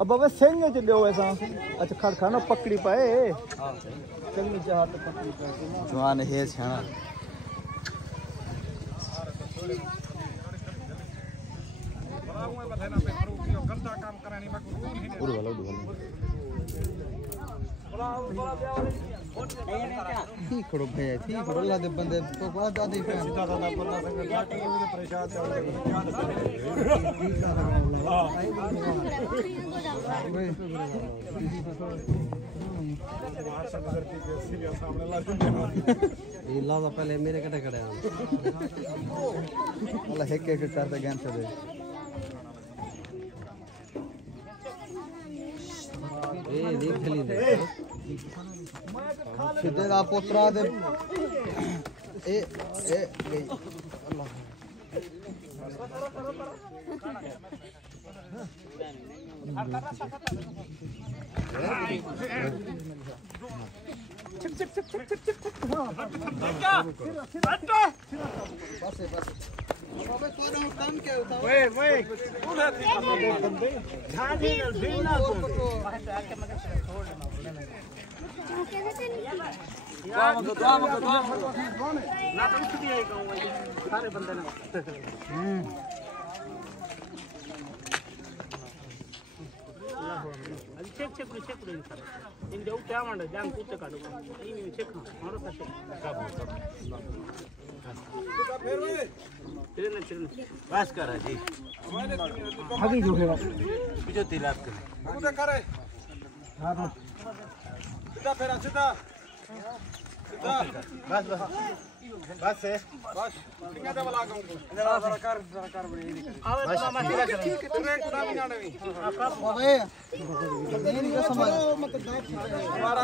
अब बाबा सिंह च दियो ऐसा अच्छा खड़ खाना पकड़ी पाए सिंह चाह तो पकड़ी पाए जवान है छाना ठीक करो भैया ठीक करो अल्लाह दे बंदे तो बात आदि सीधा साधा बंदा संग जाते हैं परेशान चल रहे ये लादा पहले मेरे कटे खड़े हैं अल्लाह एक एक करते गेम से दे ए देख ली दे सीधे का पोतरा दे ए गई अल्लाह सारे बंदे चेक इन देऊ क्या मांडे जान कुछ काढू इन चेक मारो तसे फिर बस कर जी आगे जो है जो तिलाप कर उधर करे हां सीधा फिर सीधा बस है बस कितना दबा लगाऊं जरा कर बड़ी बस ठीक है तुम्हें कुड़ा भी ना नहीं ओए नहीं समझ हमारा